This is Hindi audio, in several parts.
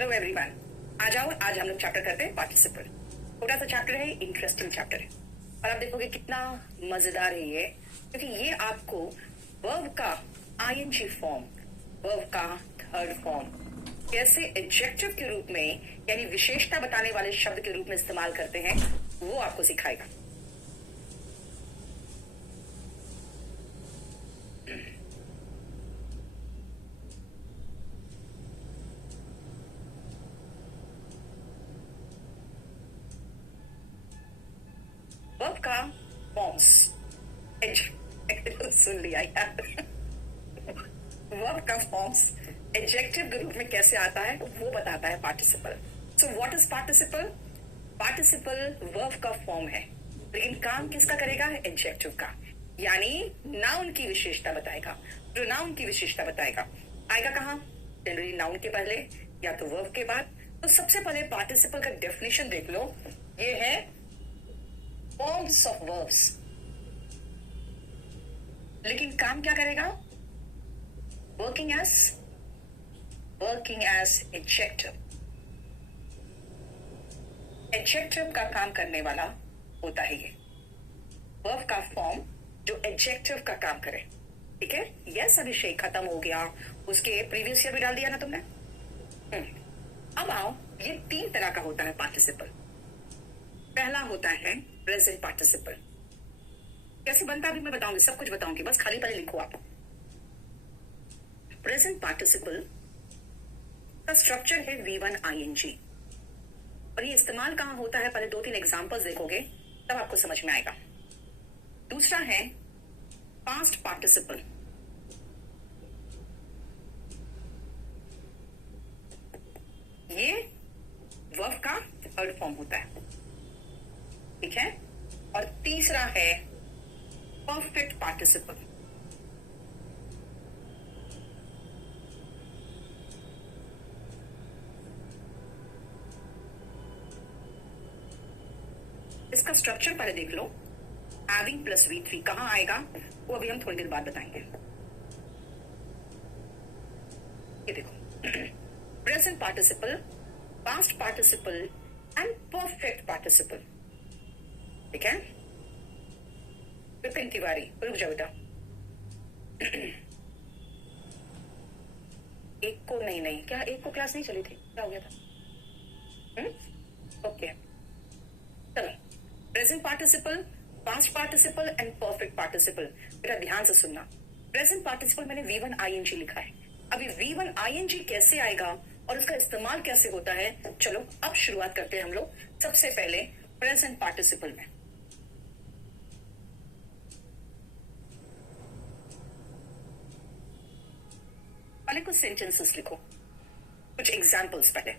हेलो एवरीवन, आ जाओ। आज हम लोग चैप्टर करते हैं पार्टिसिपल। छोटा सा चैप्टर है, इंटरेस्टिंग चैप्टर है और आप देखोगे कितना मजेदार है ये, क्योंकि ये आपको वर्ब का आईएनजी फॉर्म, वर्ब का थर्ड फॉर्म कैसे एडजेक्टिव के रूप में यानी विशेषता बताने वाले शब्द के रूप में इस्तेमाल करते हैं वो आपको सिखाएगा। वर्ब का फॉर्म्स सुन लिया यार। वर्ब का फॉर्म्स एडजेक्टिव के रूप में कैसे आता है वो बताता है participle. So what is participle? Participle verb का फॉर्म है, लेकिन काम किसका करेगा? एडजेक्टिव का, यानी नाउन की विशेषता बताएगा, प्रोनाउन की विशेषता बताएगा। आएगा कहाँ? जनरली नाउन के पहले या तो वर्ब के बाद। तो सबसे पहले पार्टिसिपल का डेफिनेशन देख लो, ये है फॉर्म्स ऑफ वर्ब्स। लेकिन काम क्या करेगा? Working as adjective. एडजेक्टिव का काम करने वाला होता है ये वर्ब का फॉर्म जो एडजेक्टिव का काम करे। ठीक है, यस अभिषेक, खत्म हो गया। उसके प्रीवियस ईयर भी डाल दिया ना तुमने। अब आओ, ये तीन तरह का होता है पार्टिसिपल। पहला होता है प्रेजेंट पार्टिसिपल। कैसे बनता है अभी मैं बताऊंगी, सब कुछ बताऊंगी, बस खाली पहले लिखो आप। प्रेजेंट पार्टिसिपल का स्ट्रक्चर है V1 ING और ये इस्तेमाल कहां होता है पहले दो तीन एग्जांपल्स देखोगे तब आपको समझ में आएगा। दूसरा है पास्ट पार्टिसिपल। ये वर्ब का थर्ड फॉर्म होता है, ठीक है। और तीसरा है परफेक्ट पार्टिसिपल। इसका स्ट्रक्चर पहले देख लो। हैविंग प्लस V3 कहां आएगा वो अभी हम थोड़ी देर बाद बताएंगे। ये देखो, present participle, past participle and perfect participle, ठीक है। विपिन तिवारी, रुक जाओ बेटा। एक को नहीं, क्या एक को क्लास नहीं चली थी? क्या हो गया था? ओके, चलो। Present participle, past participle and perfect participle. बेटा ध्यान से सुनना। प्रेजेंट पार्टिसिपल मैंने V1 ING लिखा है। अभी V1 ING कैसे आएगा और उसका इस्तेमाल कैसे होता है, चलो अब शुरुआत करते हैं हम लोग सबसे पहले प्रेजेंट पार्टिसिपल में। पहले कुछ सेंटेंसेस लिखो, कुछ एग्जाम्पल्स पहले।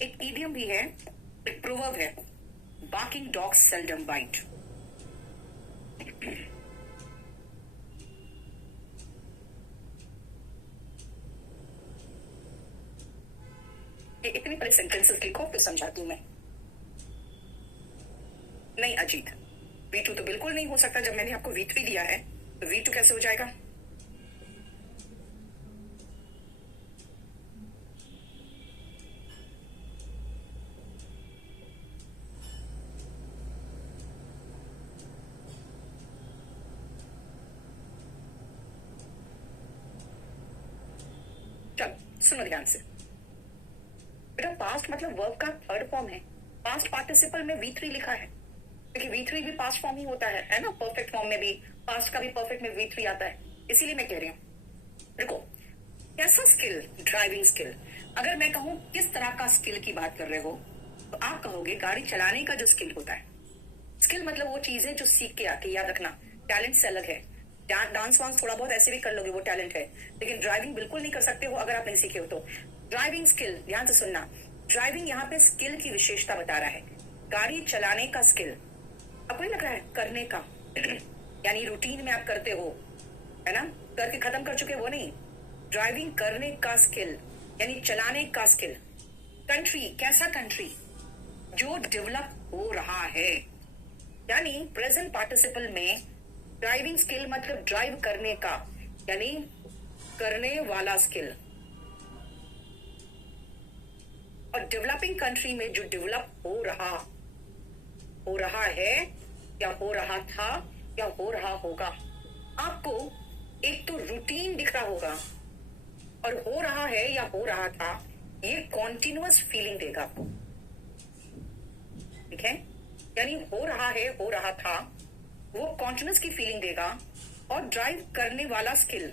एक इडियम भी है, एक प्रोवर्ब है, बार्किंग डॉग्स सेल्डम बाइट। इतनी बड़े सेंटेंसेस लिखो फिर समझाती हूं मैं। नहीं अजीत, V2 तो बिल्कुल नहीं हो सकता। जब मैंने आपको V3 दिया है तो V2 कैसे हो जाएगा? सुनो ध्यान से बेटा। पास्ट मतलब वर्ब का थर्ड फॉर्म है। पास्ट पार्टिसिपल में V3 लिखा है क्योंकि V3 भी पास्ट फॉर्म ही होता है ना। परफेक्ट फॉर्म में भी, पास्ट का भी परफेक्ट में V3 आता है, इसीलिए मैं कह रही हूं। देखो कैसा स्किल, ड्राइविंग स्किल। अगर मैं कहूं किस तरह का स्किल की बात कर रहे हो तो आप कहोगे गाड़ी चलाने का जो स्किल होता है, स्किल मतलब वो चीजें जो सीख के आती है, याद रखना। टैलेंट से अलग है। डांस वांस थोड़ा बहुत ऐसे भी कर लोगे, वो टैलेंट है, लेकिन ड्राइविंग बिल्कुल नहीं कर सकते हो अगर आप नहीं सीखे हो तो। ड्राइविंग स्किल, ध्यान से सुनना, ड्राइविंग यहाँ पे स्किल की विशेषता बता रहा है, गाड़ी चलाने का स्किल। आपको नहीं लग रहा है करने का यानी रूटीन में आप करते हो, है ना, करके खत्म कर चुके, वो नहीं। ड्राइविंग करने का स्किल यानी चलाने का स्किल। कंट्री, कैसा कंट्री? जो डेवलप हो रहा है, यानी प्रेजेंट पार्टिसिपल में ड्राइविंग स्किल मतलब ड्राइव करने का, यानी करने वाला स्किल। और डेवलपिंग कंट्री में जो डेवलप हो रहा है, या हो रहा था, या हो रहा होगा। आपको एक तो रूटीन दिख रहा होगा, और हो रहा है या हो रहा था, ये कॉन्टिन्यूअस फीलिंग देगा आपको, ठीक है। यानी हो रहा है, हो रहा था, वो कॉन्टिन्यूअस की फीलिंग देगा। और ड्राइव करने वाला स्किल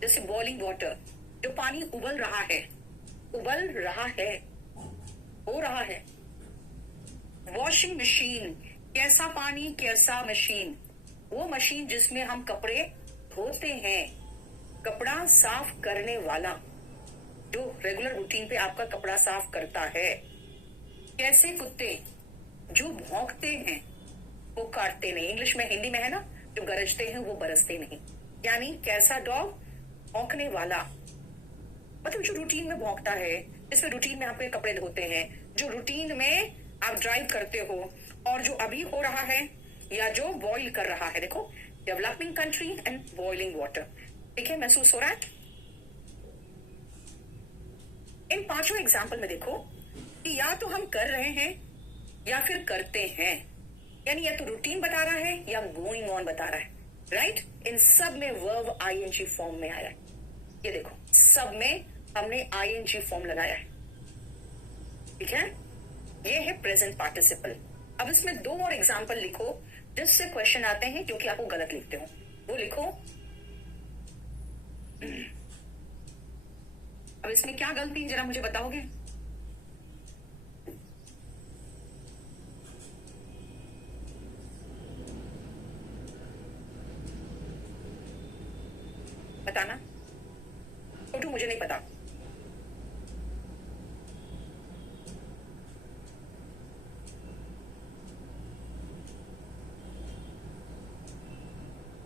जैसे बॉइलिंग वाटर, जो पानी उबल रहा है, हो रहा है। वॉशिंग मशीन, कैसा पानी कैसा मशीन? वो मशीन जिसमें हम कपड़े धोते हैं, कपड़ा साफ करने वाला, जो रेगुलर रूटीन पे आपका कपड़ा साफ करता है। कैसे कुत्ते? जो भौंकते हैं, वो काटते नहीं। इंग्लिश में, हिंदी में है ना, जो गरजते हैं वो बरसते नहीं। यानी कैसा डॉग? भौंकने वाला, मतलब जो रूटीन में भौंकता है, जिसमें रूटीन में आपके कपड़े धोते हैं, जो रूटीन में आप ड्राइव करते हो, और जो अभी हो रहा है या जो बॉइल कर रहा है। देखो, developing country and boiling water, ठीक है, महसूस हो रहा है। इन पांचों एग्जाम्पल में देखो कि या तो हम कर रहे हैं या फिर करते हैं, यानी या तो रूटीन बता रहा है या गोइंग ऑन बता रहा है, राइट। इन सब में वर्ब आईएनजी फॉर्म में आया है। ये देखो, सब में हमने आईएनजी फॉर्म लगाया है, ठीक है। ये है प्रेजेंट पार्टिसिपल। अब इसमें दो और एग्जाम्पल लिखो जिससे क्वेश्चन आते हैं, क्योंकि आपको गलत लिखते हो, वो लिखो। अब इसमें क्या गलती है, जरा मुझे बताओगे? बताना, छोटू मुझे नहीं पता।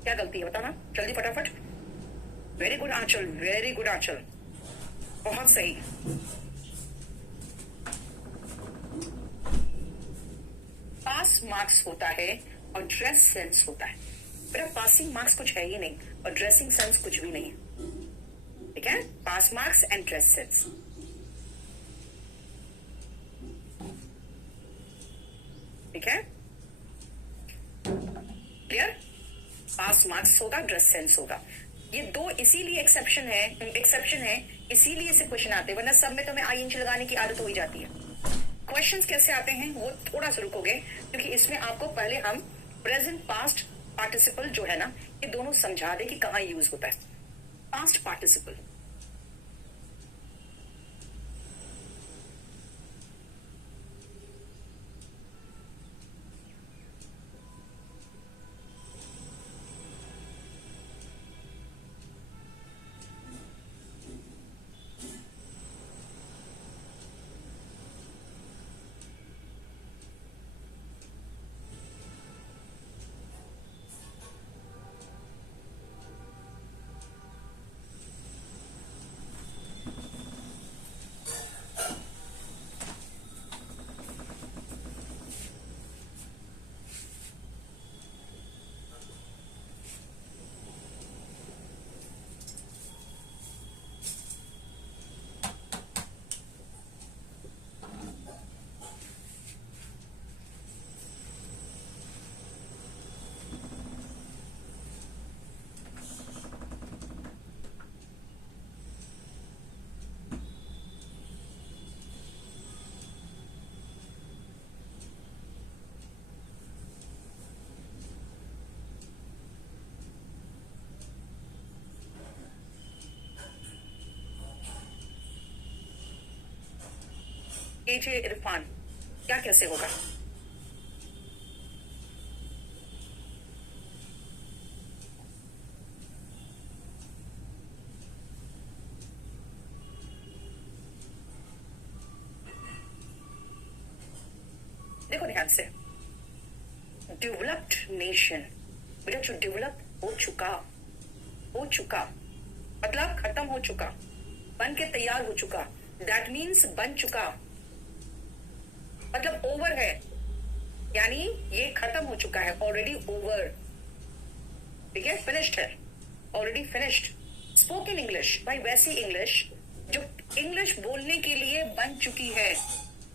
क्या गलती है बताना जल्दी फटाफट। वेरी गुड आंचल, वेरी गुड आंचल, बहुत सही। पास मार्क्स होता है और ड्रेस सेंस होता है। मेरा पासिंग मार्क्स कुछ है ही नहीं, और ड्रेसिंग सेंस कुछ भी नहीं है, ठीक है। Pass marks and dress sense, ठीक है, क्लियर। पास मार्क्स होगा, ड्रेस सेंस होगा। ये दो इसीलिए एक्सेप्शन है, इसीलिए से क्वेश्चन आते हैं, वरना सब में तुम्हें आईएनजी लगाने की आदत हो ही जाती है। क्वेश्चंस कैसे आते हैं वो थोड़ा सा रुकोगे, क्योंकि इसमें आपको पहले हम प्रेजेंट पास्ट पार्टिसिपल जो है ना, ये दोनों समझा दे कि कहाँ यूज होता है। पास्ट पार्टिसिपल, एजे इरफान, क्या कैसे होगा? देखो ध्यान से, डेवलप्ड नेशन, बेटा जो डेवलप हो चुका मतलब खत्म हो चुका, बन के तैयार हो चुका, दैट मीन्स बन चुका, मतलब ओवर है, यानी ये खत्म हो चुका है, ऑलरेडी ओवर, ठीक है, फिनिश्ड है, ऑलरेडी फिनिश्ड। स्पोकन इंग्लिश, भाई वैसी इंग्लिश जो इंग्लिश बोलने के लिए बन चुकी है,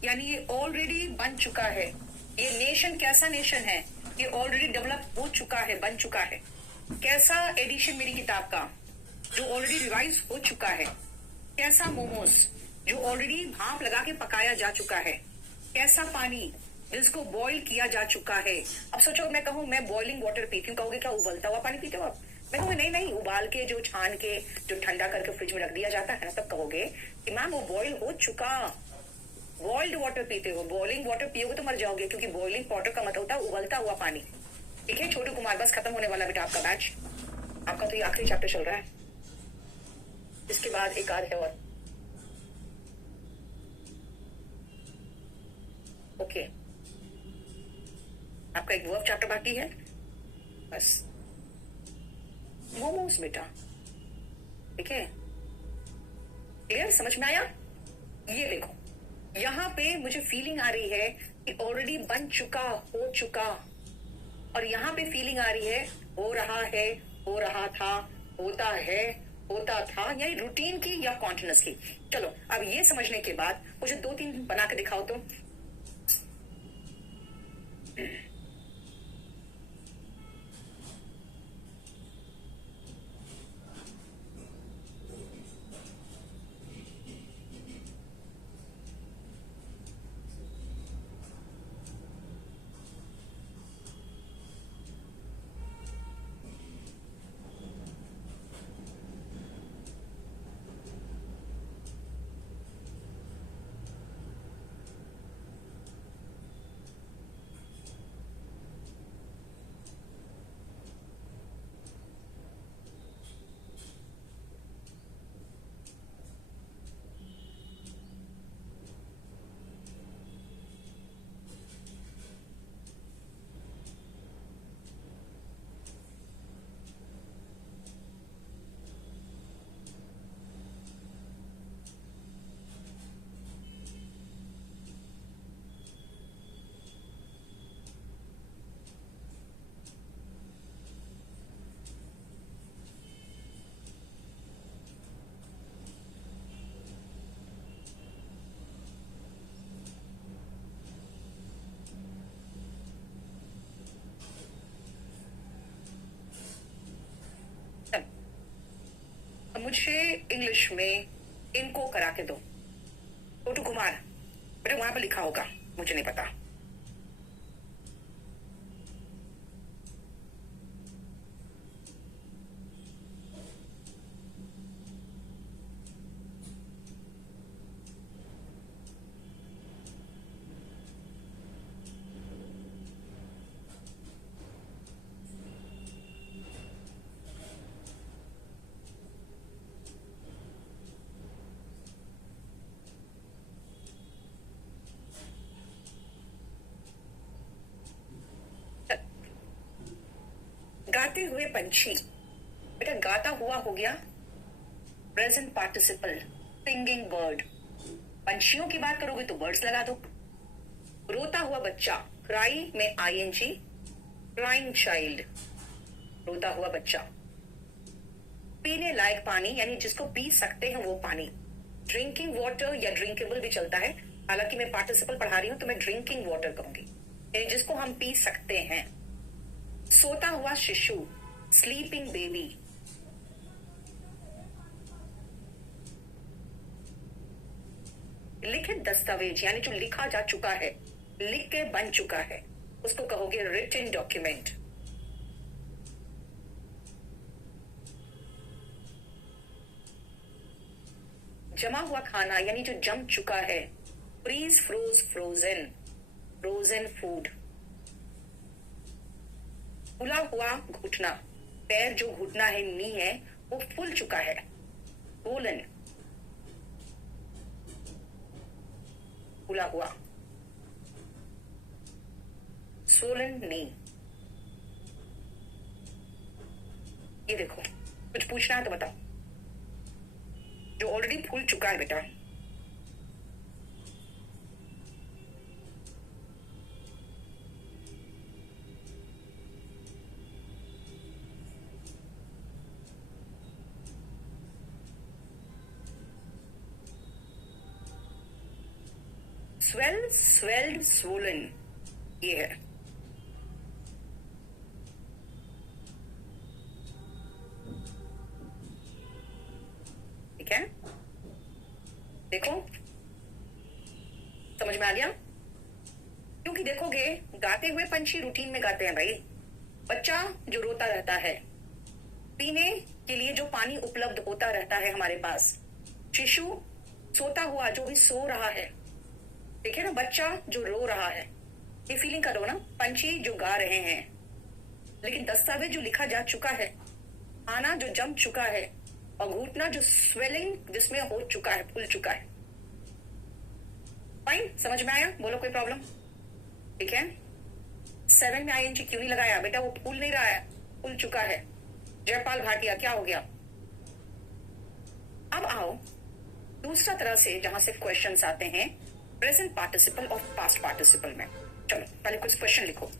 यानी ये ऑलरेडी बन चुका है। ये नेशन कैसा नेशन है, ये ऑलरेडी डेवलप हो चुका है, बन चुका है। कैसा एडिशन मेरी किताब का, जो ऑलरेडी रिवाइज हो चुका है। कैसा मोमोज, जो ऑलरेडी भाप लगा के पकाया जा चुका है। कैसा पानी, जिसको बॉईल किया जा चुका है। अब सोचो मैं कहूँ मैं बॉइलिंग वाटर पीती हूँ, कहोगे क्या उबलता हुआ पानी पीते हो आप? मैं कहूँगी नहीं नहीं, उबाल के जो छान के जो ठंडा करके फ्रिज में रख दिया जाता है ना, तब कहोगे कि मैम वो बॉईल हो चुका। बॉइल्ड वाटर पीते हो, बॉइलिंग वाटर पियोगे तो मर जाओगे, क्योंकि बॉइलिंग वाटर का मतलब होता है उबलता हुआ पानी। ठीक है छोटू कुमार, बस खत्म होने वाला बेटा आपका बैच, आपका तो ये आखिरी चैप्टर चल रहा है, इसके बाद एक आध है और। ओके, आपका एक वर्ब चैप्टर बाकी है बस। मोमोज बेटा, ठीक है, क्लियर, समझ में आया? ये देखो यहां पे मुझे फीलिंग आ रही है कि ऑलरेडी बन चुका, हो चुका, और यहां पे फीलिंग आ रही है हो रहा है, हो रहा था, होता है, होता था, यानी रूटीन की या कॉन्टिन्यूस की। चलो अब ये समझने के बाद मुझे 2-3 बना के दिखाओ तो। मुझे इंग्लिश में इनको करा के दो। छोटू कुमार बेटा वहां पर लिखा होगा, मुझे नहीं पता। गाते हुए पंछी, बेटा गाता हुआ हो गया प्रेजेंट पार्टिसिपल, सिंगिंग बर्ड। पंछियों की बात करोगे तो बर्ड्स लगा दो। रोता हुआ बच्चा, क्राई में आईएनजी, क्राइंग चाइल्ड, रोता हुआ बच्चा। पीने लायक पानी, यानी जिसको पी सकते हैं वो पानी। ड्रिंकिंग वाटर या ड्रिंकेबल भी चलता है, हालांकि मैं पार्टिसिपल पढ़ा रही हूं तो मैं ड्रिंकिंग वाटर कहूंगी, यानी जिसको हम पी सकते हैं। सोता हुआ शिशु, स्लीपिंग बेबी। लिखित दस्तावेज, यानी जो लिखा जा चुका है, लिख के बन चुका है, उसको कहोगे रिटन डॉक्यूमेंट। जमा हुआ खाना, यानी जो जम चुका है, freeze froze frozen, frozen food. फूला हुआ घुटना, पैर जो घुटना है, नी है, वो फूल चुका है, फूलन, फूला हुआ। swollen knee. ये देखो, कुछ पूछना है तो बताओ, जो ऑलरेडी फूल चुका है बेटा. swelled, swollen, ये है. ठीक है, देखो समझ में आ गया. क्योंकि देखोगे, गाते हुए पंछी रूटीन में गाते हैं भाई. बच्चा जो रोता रहता है, पीने के लिए जो पानी उपलब्ध होता रहता है हमारे पास, शिशु सोता हुआ जो भी सो रहा है, देखिए ना, बच्चा जो रो रहा है, ये फीलिंग करो ना. पंछी जो गा रहे हैं, लेकिन दस्तावेज जो लिखा जा चुका है, आना जो जम चुका है, और घुटना जो स्वेलिंग जिसमें हो चुका है, फूल चुका है. फाइन, समझ में आया? बोलो कोई प्रॉब्लम? ठीक है. 7 में आईएनजी क्यों नहीं लगाया बेटा? वो फूल नहीं रहा है, फूल चुका है. जयपाल भाटिया, क्या हो गया? अब आओ दूसरा तरह से, जहां से क्वेश्चंस आते हैं प्रेजेंट पार्टिसिपल और पास्ट पार्टिसिपल में. चलो पहले कुछ क्वेश्चन लिखो.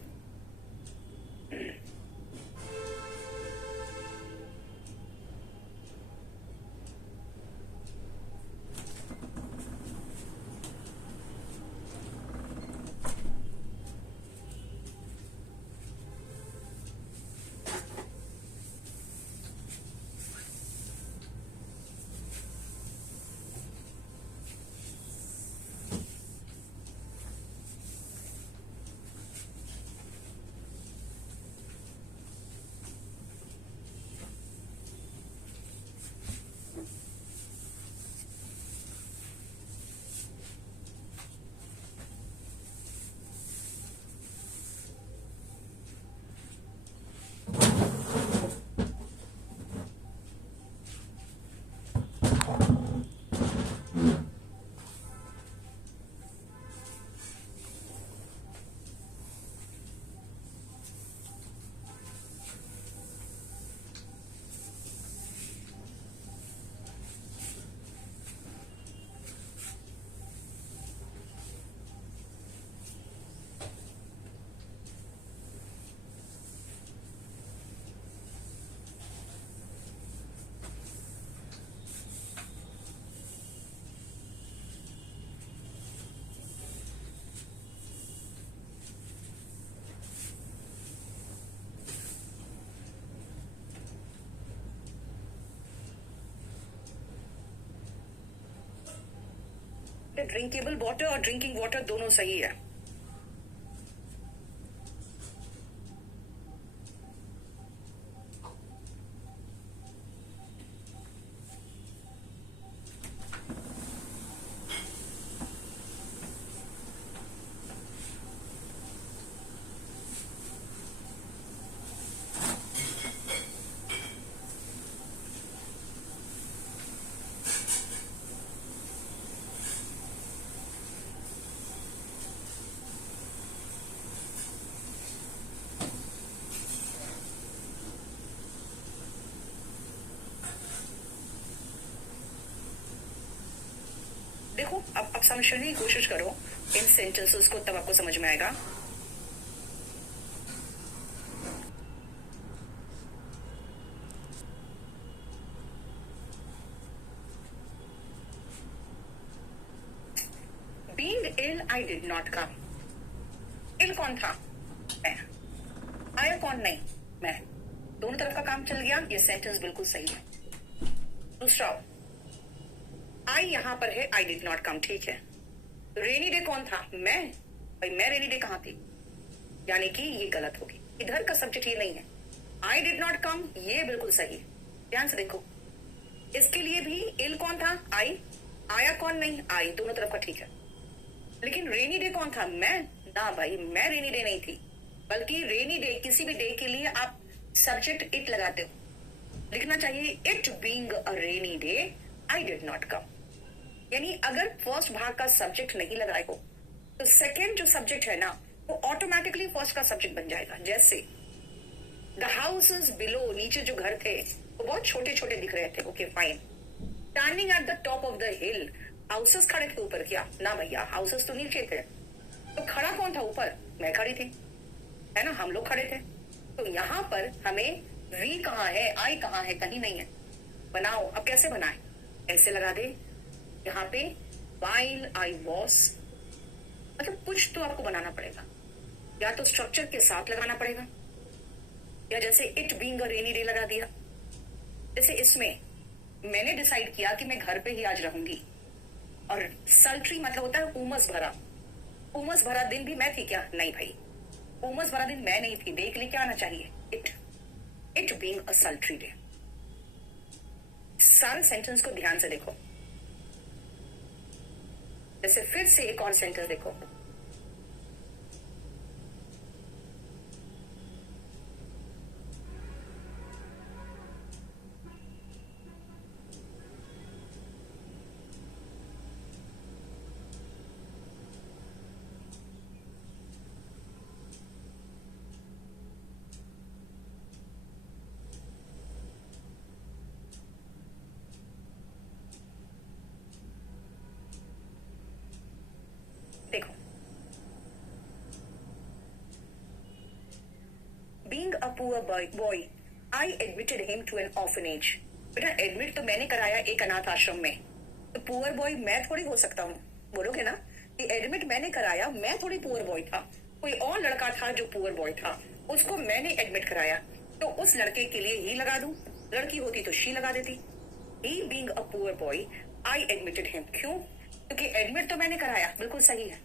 ड्रिंकेबल वाटर और ड्रिंकिंग वाटर दोनों सही है. देखो, अब समझने की कोशिश करो इन सेंटेंसेस को, तब आपको समझ में आएगा. Being ill, I did not come. ill कौन था? मैं. आया कौन? नहीं, मैं. दोनों तरफ का काम चल गया. ये सेंटेंस बिल्कुल सही है. दूसरा, आई यहां पर है, आई डिड नॉट कम. ठीक है. रेनी डे कौन था? मैं. भाई मैं रेनी डे कहां थी? यानी कि ये गलत होगी. इधर का सब्जेक्ट ये नहीं है. आई डिड नॉट कम, ये बिल्कुल सही. ध्यान से देखो, इसके लिए भी इल कौन था? आई. आया कौन? नहीं, आई. दोनों तरफ का ठीक है. लेकिन रेनी डे कौन था? मैं. ना भाई, मैं रेनी डे नहीं थी. बल्कि रेनी डे, किसी भी डे के लिए आप सब्जेक्ट इट लगाते हो. लिखना चाहिए it being a rainy day, I did not come. यानी अगर फर्स्ट भाग का सब्जेक्ट नहीं लगाए हो, तो सेकेंड जो सब्जेक्ट है ना, वो ऑटोमेटिकली फर्स्ट का सब्जेक्ट बन जाएगा। जैसे द हाउसेस बिलो, नीचे जो घर थे वो बहुत छोटे छोटे दिख रहे थे, okay fine. Standing at the top of the hill, houses खड़े थे ऊपर, क्या ना भैया, हाउसेस तो नीचे थे। तो खड़ा कौन था ऊपर? मैं खड़ी थी, है ना, हम लोग खड़े थे। तो यहां पर हमें वी कहाँ है, आई कहाँ है, कहीं नहीं है। बनाओ, अब कैसे बनाए? ऐसे लगा दे यहाँ पे, while I was, मतलब कुछ तो आपको बनाना पड़ेगा, या तो स्ट्रक्चर के साथ लगाना पड़ेगा, या जैसे it being a rainy day लगा दिया। जैसे इसमें मैंने डिसाइड किया कि मैं घर पे ही आज रहूंगी, और सल्ट्री मतलब होता है उमस भरा। उमस भरा दिन भी मैं थी क्या? नहीं भाई, उमस भरा दिन मैं नहीं थी। देख ले क्या आना चाहिए, इट बीइंग अ सल्ट्री डे। सारे सेंटेंस को ध्यान से देखो। जैसे फिर से एक और सेंटेंस देखो, देखो, being a poor boy I admitted him to an orphanage. बेटा एडमिट तो मैंने कराया एक अनाथ आश्रम में, तो पुअर बॉय मैं थोड़ी हो सकता हूँ? बोलोगे ना कि एडमिट मैंने कराया, मैं थोड़ी पुअर बॉय था, कोई और लड़का था जो पुअर बॉय था, उसको मैंने एडमिट कराया, तो उस लड़के के लिए ही लगा दूं। लड़की होती तो शी लगा देती। He being a poor boy I admitted him. क्यों? क्योंकि एडमिट तो मैंने कराया, बिल्कुल सही है,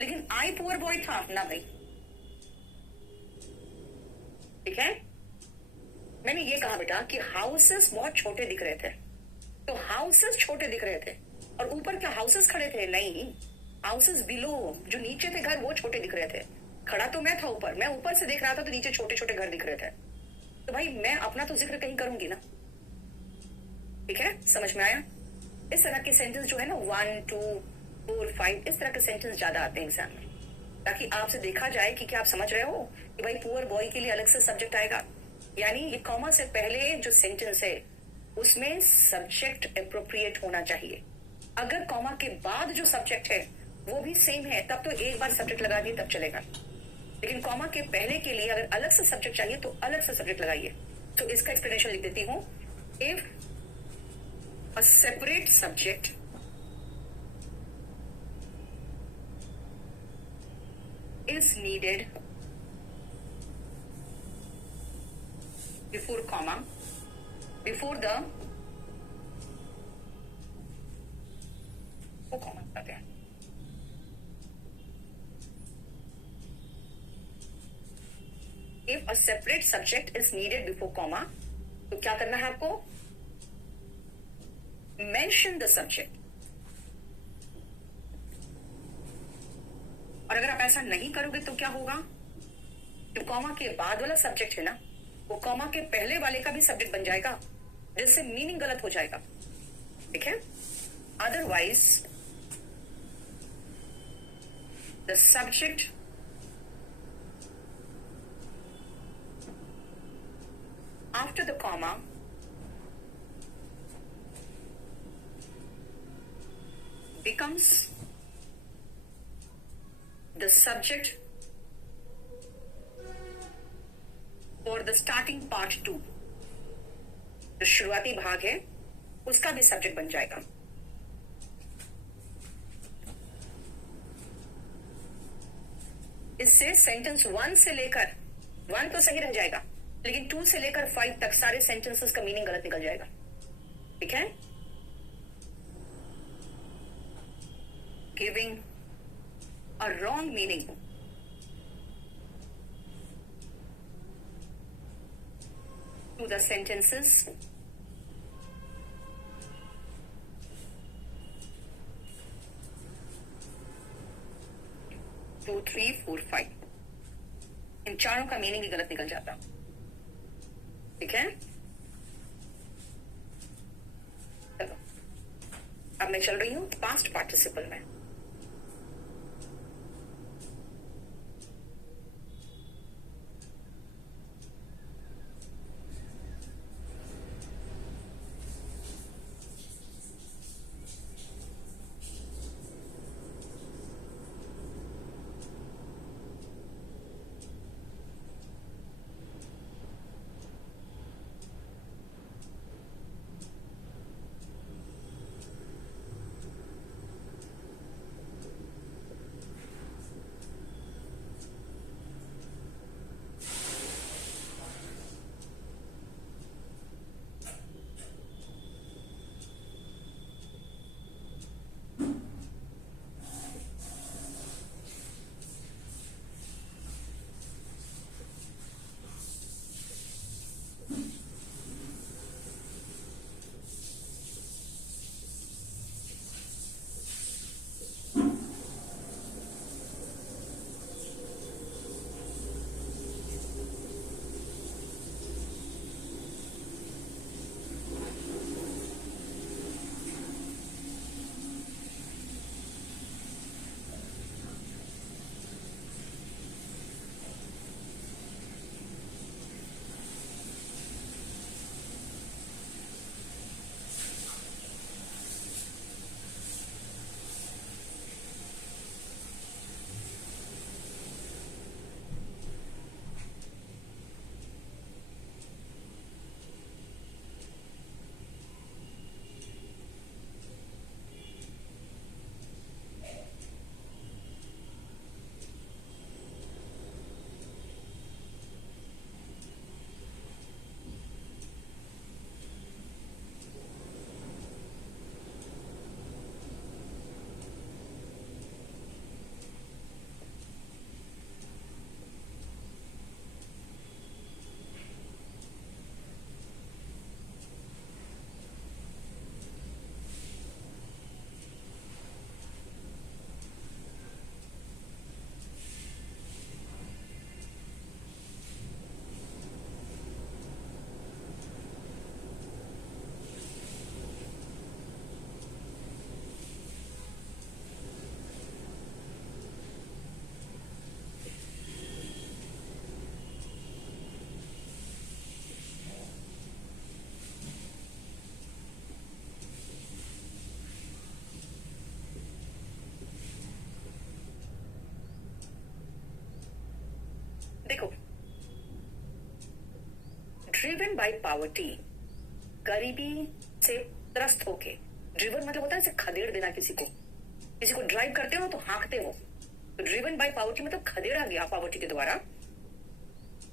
लेकिन आई पुअर बॉय था ना भाई। ठीक है, मैंने ये कहा बेटा कि हाउसेस बहुत छोटे दिख रहे थे, तो हाउसेस छोटे दिख रहे थे, और ऊपर क्या हाउसेस खड़े थे? नहीं, हाउसेस बिलो, जो नीचे थे घर, वो छोटे दिख रहे थे। खड़ा तो मैं था ऊपर, मैं ऊपर से देख रहा था तो नीचे छोटे छोटे घर दिख रहे थे। तो भाई मैं अपना तो जिक्र कहीं करूंगी ना। ठीक है, समझ में आया? इस तरह के सेंटेंस जो है ना 1, 2, 4, 5, इस तरह के सेंटेंस ज्यादा आते हैं एग्जाम में, ताकि आपसे देखा जाए कि क्या आप समझ रहे हो कि भाई पुअर बॉय के लिए अलग से सब्जेक्ट आएगा। यानी ये कॉमा से पहले जो सेंटेंस है उसमें सब्जेक्ट अप्रोप्रिएट होना चाहिए। अगर कॉमा के बाद जो सब्जेक्ट है वो भी सेम है, तब तो एक बार सब्जेक्ट लगा दिए तब चलेगा, लेकिन कॉमा के पहले के लिए अगर अलग से सब्जेक्ट चाहिए तो अलग से सब्जेक्ट लगाइए। तो इसका एक्सप्लेनेशन लिख देती हूं। If a separate subject is needed before comma, before the वो comma बताते हैं। If a separate subject is needed before comma, तो क्या करना है आपको? Mention the subject। और अगर आप ऐसा नहीं करोगे तो क्या होगा? जो कॉमा के बाद वाला सब्जेक्ट है ना, वो कॉमा के पहले वाले का भी सब्जेक्ट बन जाएगा, जिससे मीनिंग गलत हो जाएगा। ठीक है, otherwise the subject after the comma becomes the subject for the starting part 2। जो शुरुआती भाग है उसका भी सब्जेक्ट बन जाएगा। इससे सेंटेंस 1 से लेकर 1 तो सही रह जाएगा, लेकिन 2 से लेकर 5 तक सारे सेंटेंसेस का मीनिंग गलत निकल जाएगा। ठीक है, giving a wrong meaning to the sentences to 3, 4, 5, इन चारों का मीनिंग ही गलत निकल जाता। ठीक है, चलो अब मैं चल रही हूं पास्ट पार्टिसिपल में। देखो, ड्रिवन बाय पॉवर्टी, गरीबी से त्रस्त होके, ड्रिवन मतलब होता है जैसे खदेड़ देना किसी को ड्राइव करते हो तो हाँकते हो, तो ड्रिवन बाय पॉवर्टी मतलब खदेड़ा गया पॉवर्टी के द्वारा।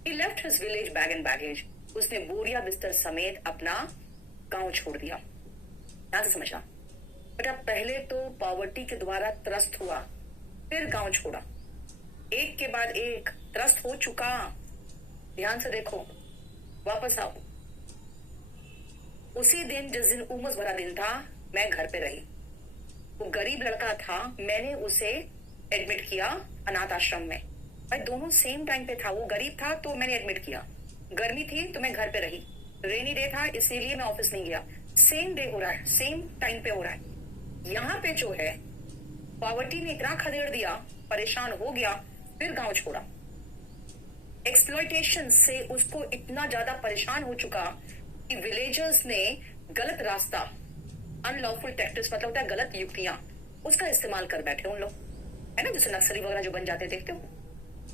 He left his village bag and baggage. उसने बोरिया बिस्तर समेत अपना गांव छोड़ दिया। ध्यान से समझना बेटा, पहले तो पॉवर्टी के द्वारा त्रस्त हुआ, फिर गांव छोड़ा, एक के बाद एक त्रस्त हो चुका। ध्यान से देखो, वापस आओ। उसी दिन जिस दिन उमस भरा दिन था, मैं घर पे रही। वो गरीब लड़का था, मैंने उसे एडमिट किया अनाथ आश्रम में। भाई दोनों सेम टाइम पे था, वो गरीब था तो मैंने एडमिट किया, गर्मी थी तो मैं घर पे रही, रेनी डे था इसीलिए मैं ऑफिस नहीं गया। सेम डे हो रहा है, सेम टाइम पे हो रहा है। यहाँ पे जो है पॉवर्टी ने इतना खदेड़ दिया, परेशान हो गया, फिर गांव छोड़ा। एक्सप्लॉयटेशन से उसको इतना ज्यादा परेशान हो चुका कि विलेजर्स ने गलत रास्ता, अनलॉफुल टैक्टिक्स मतलब होता है गलत युक्तियां, उसका इस्तेमाल कर बैठे उन लोग, है ना, जैसे नक्सली वगैरह जो बन जाते देखते हो।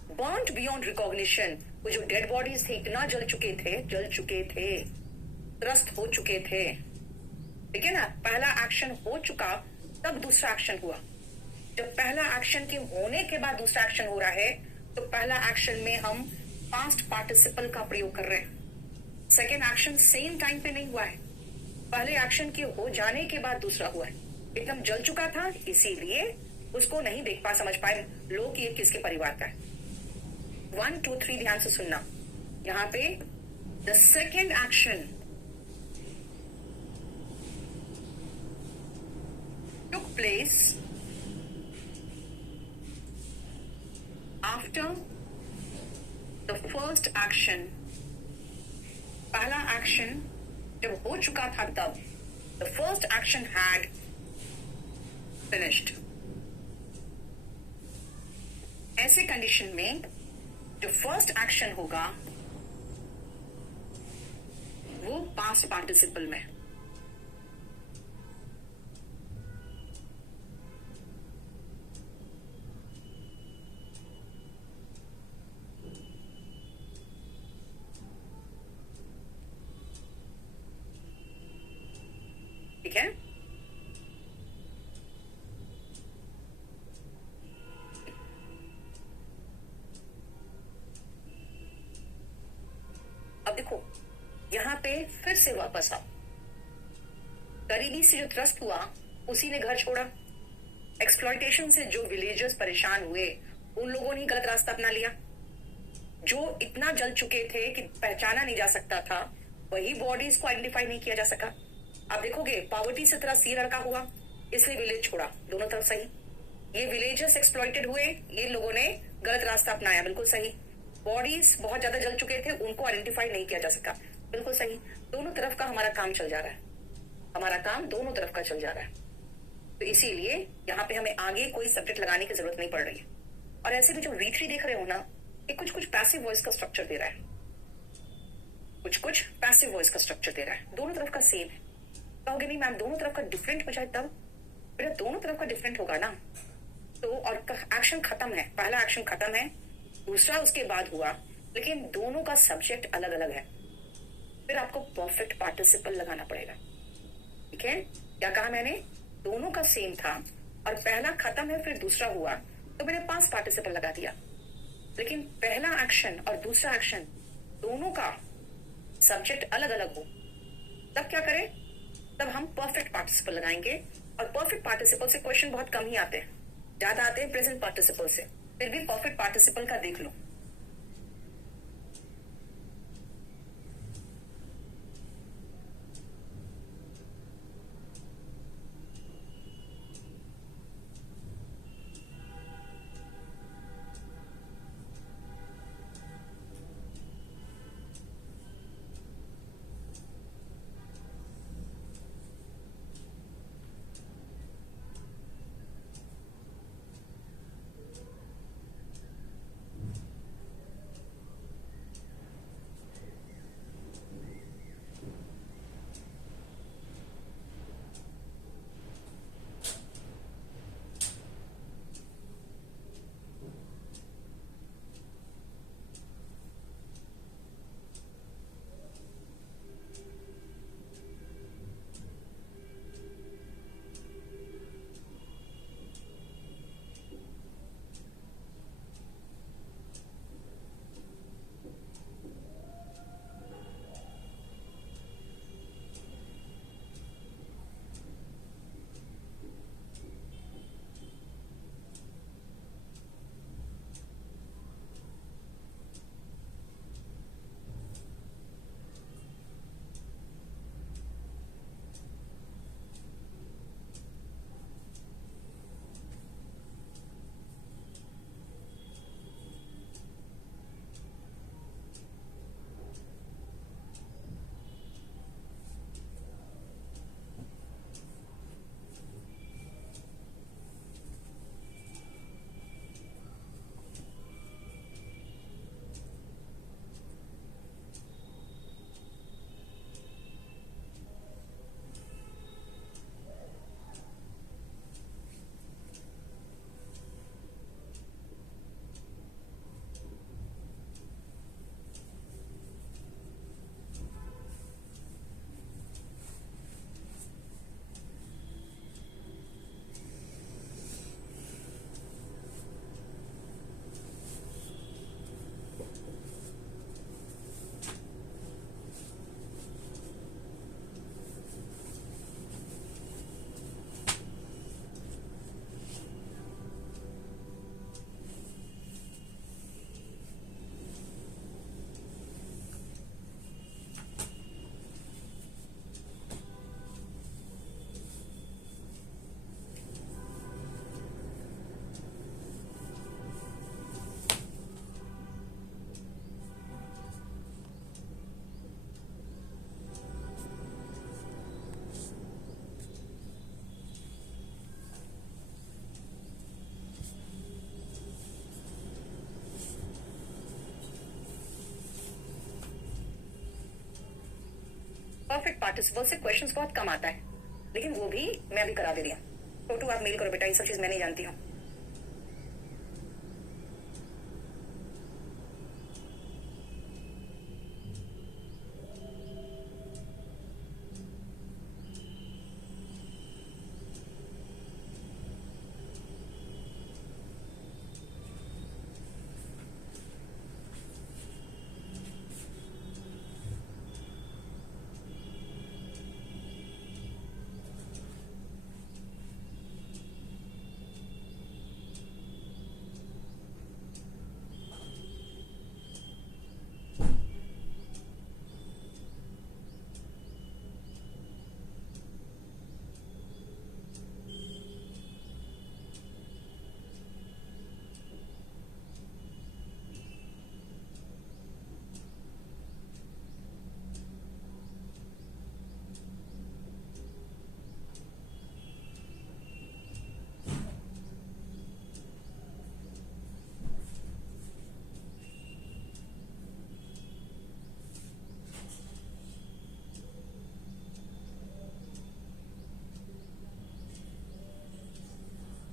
बर्न्ड बियॉन्ड रिकॉग्निशन, वो जो डेड बॉडीज थे इतना जल चुके थे, त्रस्त हो चुके थे। ठीक है ना, पहला एक्शन हो चुका, तब दूसरा एक्शन हुआ। जब पहला एक्शन के होने के बाद दूसरा एक्शन हो रहा है, तो पहला एक्शन में हम पास्ट पार्टिसिपल का प्रयोग कर रहे हैं। सेकेंड एक्शन सेम टाइम पे नहीं हुआ है, पहले एक्शन के हो जाने के बाद दूसरा हुआ है। एकदम जल चुका था, इसीलिए उसको नहीं देख पा समझ पाए लोग ये किसके परिवार का है। 1 2 3 ध्यान से सुनना। यहाँ पे the second action took place after the first action। पहला एक्शन जब हो चुका था तब the first action had finished। ऐसे कंडीशन में जो फर्स्ट एक्शन होगा वो पास्ट पार्टिसिपल में। ठीक है, अब देखो यहां पे फिर से वापस आओ। गरीबी से जो त्रस्त हुआ उसी ने घर छोड़ा। एक्सप्लॉयटेशन से जो विलेजर्स परेशान हुए उन लोगों ने गलत रास्ता अपना लिया। जो इतना जल चुके थे कि पहचाना नहीं जा सकता था, वही बॉडीज को आइडेंटिफाई नहीं किया जा सका। आप देखोगे पॉवर्टी से त्रस्त ये लड़का हुआ, इसने विलेज छोड़ा, दोनों तरफ सही। ये विलेजर्स एक्सप्लॉयटेड हुए, ये लोगों ने गलत रास्ता अपनाया, बिल्कुल सही। बॉडीज बहुत ज्यादा जल चुके थे, उनको आइडेंटिफाई नहीं किया जा सका, बिल्कुल सही। दोनों तरफ का हमारा काम चल जा रहा है, हमारा काम दोनों तरफ का चल जा रहा है। तो इसीलिए यहाँ पे हमें आगे कोई सब्जेक्ट लगाने की जरूरत नहीं पड़ रही है। और ऐसे भी जो V3 देख रहे हो ना, ये कुछ कुछ पैसिव वॉइस का स्ट्रक्चर दे रहा है, कुछ कुछ पैसिव वॉइस का स्ट्रक्चर दे रहा है, दोनों तरफ का सेम है। कहोगे नहीं मैम दोनों तरफ का डिफरेंट हो जाए तब, बेटा दोनों तरफ का डिफरेंट होगा ना तो। और एक्शन खत्म है, पहला एक्शन खत्म है, दूसरा उसके बाद हुआ, लेकिन दोनों का सब्जेक्ट अलग अलग है। फिर आपको परफेक्ट पार्टिसिपल लगाना पड़ेगा। ठीक है, क्या कहा मैंने, दोनों का सेम था और पहला खत्म है फिर दूसरा हुआ, तो मैंने पास्ट पार्टिसिपल लगा दिया। लेकिन पहला एक्शन और दूसरा एक्शन दोनों का सब्जेक्ट अलग अलग हो, तब क्या करें, तब हम परफेक्ट पार्टिसिपल लगाएंगे। और परफेक्ट पार्टिसिपल से क्वेश्चन बहुत कम ही आते हैं, ज्यादा आते हैं प्रेजेंट पार्टिसिपल से। फिर भी परफेक्ट पार्टिसिपल का देख लो। परफेक्ट पार्टिसिपल से क्वेश्चंस बहुत कम आता है, लेकिन वो भी मैं अभी करा दे रही हूँ। छोटू आप मेल करो बेटा, ये सब चीज मैं नहीं जानती हूँ।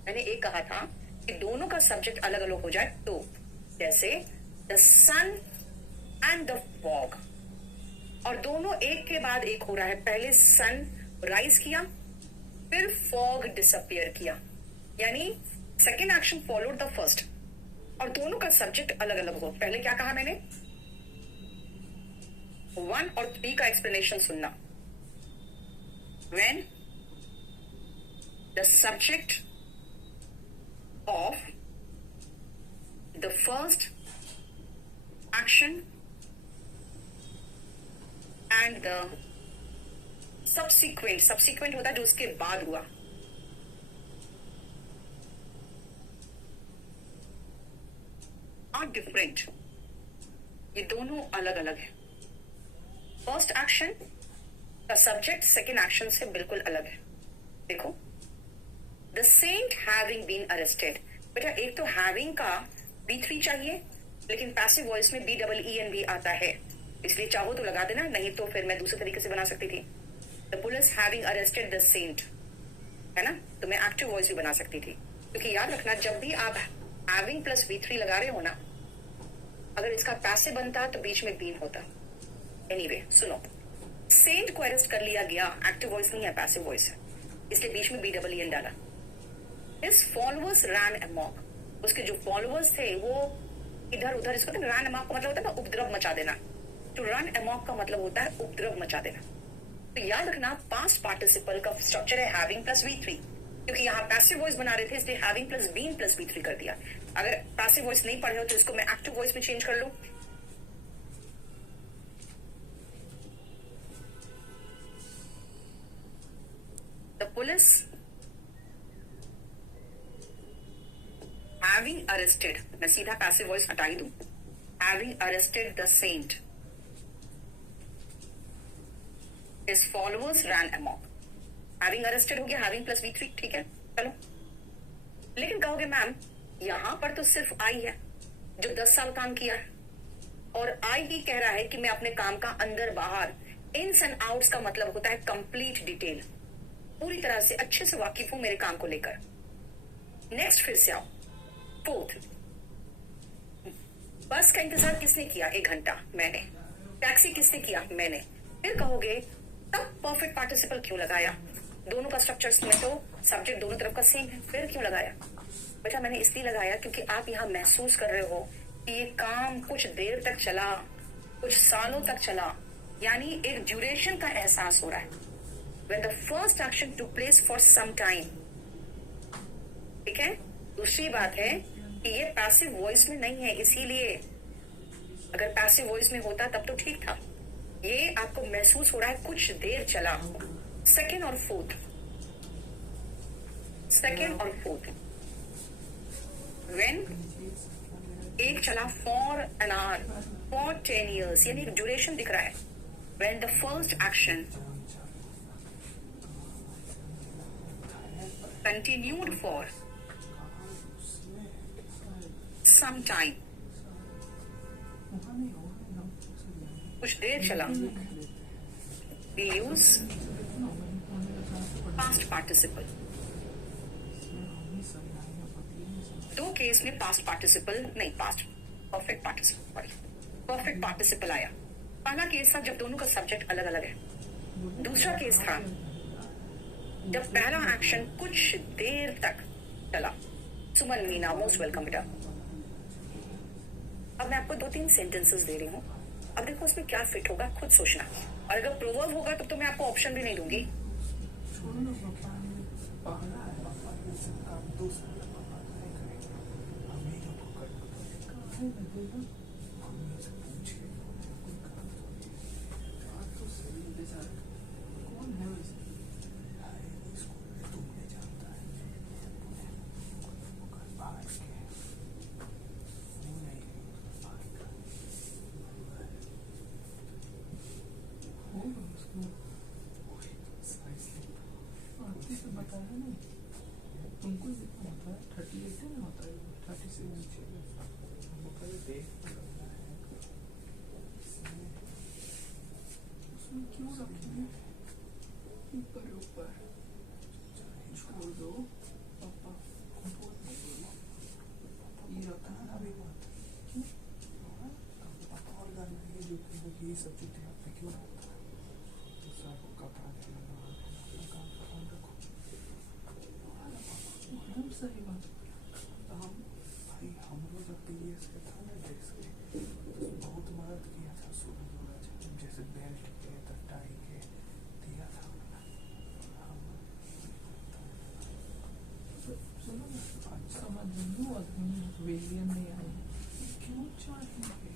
मैंने एक कहा था कि दोनों का सब्जेक्ट अलग अलग हो जाए, तो जैसे the sun and the fog, और दोनों एक के बाद एक हो रहा है। पहले सन राइज किया, फिर फॉग डिसअपियर किया, यानी second action followed the first, और दोनों का सब्जेक्ट अलग अलग हो। पहले क्या कहा मैंने? 1 और 3 का एक्सप्लेनेशन सुनना। When the subject of the first action and the subsequent होता है जो उसके बाद हुआ, are different, ये दोनों अलग अलग है। फर्स्ट एक्शन का सब्जेक्ट सेकेंड एक्शन से बिल्कुल अलग है। देखो, the saint having been arrested, बेटा एक तो हैविंग का B3 चाहिए, लेकिन पैसिव वॉइस में BEEN भी आता है, इसलिए चाहो तो लगा देना, नहीं तो फिर मैं दूसरे तरीके से बना सकती थी। The police having arrested the saint, है ना, तो मैं एक्टिव वॉइस भी बना सकती थी, क्योंकि याद रखना जब भी आप हैविंग प्लस B3 लगा रहे हो ना, अगर इसका पैसिव बनता तो बीच में बीन होता। एनीवे, सुनो, सेंट को अरेस्ट कर लिया गया, एक्टिव वॉइस नहीं है, पैसिव वॉइस है, इसलिए बीच में BEEN डाला। His followers ran amok, उसके जो फॉलोअर्स थे वो इधर उधर, इसको रन अमॉक का मतलब होता है ना उपद्रव मचा देना, तो रन अमॉक का मतलब होता है उपद्रव मचा देना। तो याद रखना पास्ट पार्टिसिपल का स्ट्रक्चर है हैविंग प्लस B3, क्योंकि यहाँ पैसिव वॉइस बना रहे थे इसलिए having plus been plus B3 कर दिया। अगर पैसिव वॉइस नहीं पढ़े हो तो इसको मैं एक्टिव वॉइस में चेंज कर लूं। द पुलिस हैविंग अरेस्टेड, मैं सीधा पैसिव वॉइस हटा ही दूं, having arrested the saint, his followers ran amok. Having arrested हो गया, हैविंग प्लस B3, ठीक है, चलो। लेकिन कहोगे मैम यहां पर तो सिर्फ आई है जो 10 साल काम किया है, और आई ही कह रहा है कि मैं अपने काम का अंदर बाहर, इन्स एंड आउट्स का मतलब होता है कंप्लीट डिटेल, पूरी तरह से अच्छे से वाकिफ हूं मेरे काम को लेकर। नेक्स्ट फिर से आओ, फोर्थ, बस का इंतजार किसने किया? 1 घंटा मैंने। टैक्सी किसने किया? मैंने। फिर कहोगे तब परफेक्ट पार्टिसिपल क्यों लगाया? दोनों का स्ट्रक्चर्स में तो सब्जेक्ट दोनों तरफ का सेम है, फिर क्यों लगाया? बेटा मैंने इसलिए लगाया क्योंकि आप यहाँ महसूस कर रहे हो कि ये काम कुछ देर तक चला, कुछ सालों तक चला, यानी एक ड्यूरेशन का एहसास हो रहा है। When the first action took place for some time, ठीक है। दूसरी बात है कि ये पैसिव वॉइस में नहीं है, इसीलिए अगर पैसिव वॉइस में होता तब तो ठीक था। ये आपको महसूस हो रहा है कुछ देर चला। सेकेंड और फोर्थ, सेकेंड और फोर्थ, व्हेन एक चला for an hour, for 10 years, यानी एक ड्यूरेशन दिख रहा है। When the first action continued for some time, कुछ देर चला, we use past participle. दो केस में पास्ट पार्टिसिपल नहीं, past perfect participle, perfect participle आया। पहला केस था जब दोनों का सब्जेक्ट अलग अलग है। दूसरा केस था जब पहला एक्शन कुछ देर तक चला। सुमन मीना, मोस्ट वेलकम बेटा। अब मैं आपको 2-3 सेंटेंसेस दे रही हूँ, अब देखो उसमें क्या फिट होगा, खुद सोचना। और अगर प्रोवर्ब होगा तब तो मैं आपको ऑप्शन भी नहीं दूंगी। तुमको जितना होता है 38 है ना, होता है 36 उसमें क्यों रखेंगे ऊपर ऊपर, छोड़ दो पापा, ये रखा है अभी बात क्यों पापा और गाना है जो ये सब चीजें आपने क्यों रखा दूसरा कपड़ा हम सही बात हम भाई हम लोग जब पीएस के था ना ड्रेस के तो बहुत मदद किया था सूरज जैसे बेल्ट के टाई के दिया था हम सुनो ना समझ लो वेरियन नहीं आई क्यों चाहेंगे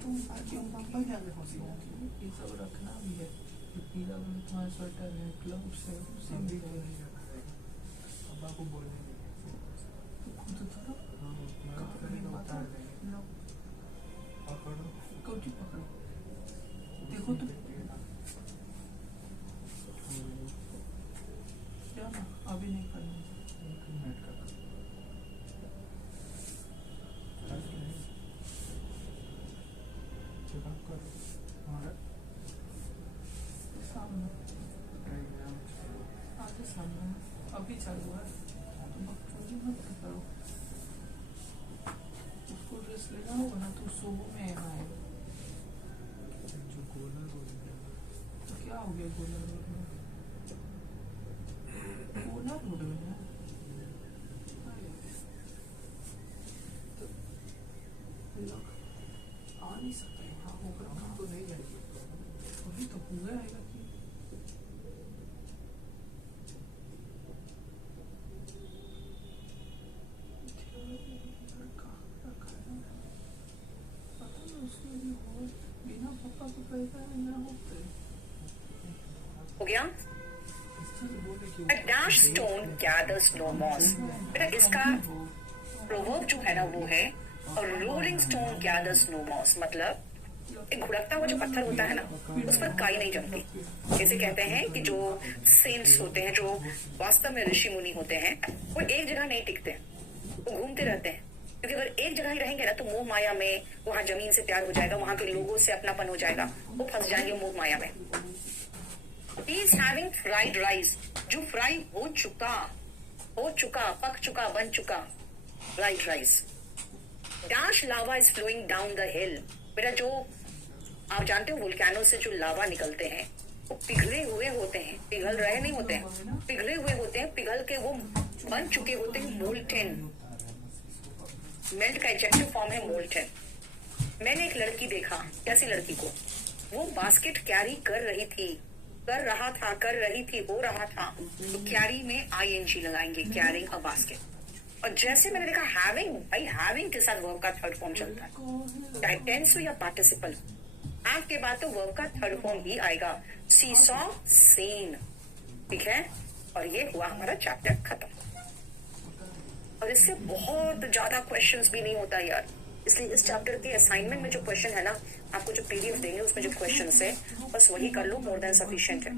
तुम आज पापा क्या ये सब रखना भी है, पीला वाला तुम्हारा स्वेटर है, ग्लव्स है, सब भी पापा को बोलने तो खुद थोड़ा पकड़ो कौची पकड़ो, देखो तो क्या ना अभी नहीं करना सामने आगे सामने अभी चालू है, तुम बकचोदी मत करो। उसको ड्रेस लेना होगा ना तो सुबह में आएगा। जो गोला रोड में तो क्या हो गया, गोला रोड में गोला रोड में लोग आ नहीं सकते यहाँ, होगा कहाँ तो नहीं जाएगी, अभी तो पूरा आएगा कि हो गया। A dashed stone gathers no moss। बेटा इसका प्रोवर्ब जो है ना वो है और rolling stone gathers no moss, मतलब एक घुड़कता हुआ जो पत्थर होता है ना उस पर काई नहीं जमती। जैसे कहते हैं कि जो सेंट्स होते हैं, जो वास्तव में ऋषि मुनि होते हैं, वो एक जगह नहीं टिकते, वो घूमते रहते हैं। क्योंकि अगर एक जगह ही रहेंगे ना तो मोह माया में, वहां जमीन से प्यार हो जाएगा, वहां के लोगों से अपनापन हो जाएगा, वो फंस जाएंगे मोह माया में। He is having fried rice, जो फ्राई हो चुका, पक चुका, बन चुका, fried rice. Dash lava is flowing down the hill। बेटा जो आप जानते हो वोल्केनो से जो लावा निकलते हैं वो पिघले हुए होते हैं, पिघल रहे नहीं होते हैं, पिघले हुए होते हैं, पिघल के वो बन चुके होते हैं, मोल्टेन। मेल्ट का एडजेक्टिव फॉर्म है मोल्टेन। मैंने एक लड़की देखा, कैसी लड़की को, वो बास्केट कैरी कर रही थी, हो रहा था, तो कैरी में आईएनजी लगाएंगे, कैरिंग अ बास्केट। और जैसे मैंने देखा हैविंग, भाई हैविंग के साथ वर्ब का थर्ड फॉर्म चलता है, चाहे टेंस हो या पार्टिसिपल, हैव के बाद तो वर्ब का थर्ड फॉर्म ही आएगा, सी सॉ, सीन। ठीक है, और ये हुआ हमारा चैप्टर खत्म। और इससे बहुत ज्यादा क्वेश्चंस भी नहीं होता यार, इसलिए इस चैप्टर के असाइनमेंट में जो क्वेश्चन है ना, आपको जो पीडीएफ देंगे उसमें जो क्वेश्चंस है बस वही कर लो, मोर देन सफिशिएंट है।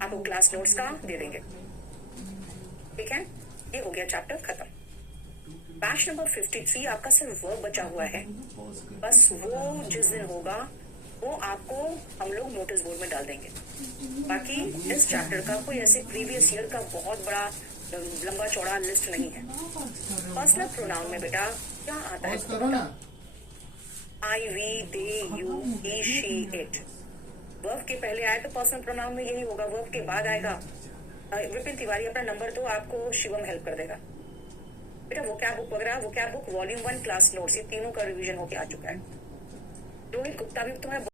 आपको क्लास नोट्स का दे देंगे। ठीक है, ये हो गया चैप्टर खत्म। बैच नंबर 53 आपका सिर्फ वर्ब बचा हुआ है, बस वो जिस दिन होगा वो आपको हम लोग नोटिस बोर्ड में डाल देंगे। बाकी इस चैप्टर का कोई ऐसे प्रीवियस ईयर का बहुत बड़ा लंबा चौड़ा लिस्ट नहीं है। पर्सनल प्रोनाउन में बेटा क्या आता है? I, we, they, you, he, she, it. Verb के पहले आए तो पर्सनल प्रोनाउन में यही होगा। वर्ब के बाद आएगा। विपिन तिवारी अपना नंबर दो, आपको शिवम हेल्प कर देगा। बेटा वोकैब बुक वगैरह, vocab book volume 1 class notes, ये तीनों का रिवीजन होके आ चुका है। रोहित गुप्ता भी तुम्हारा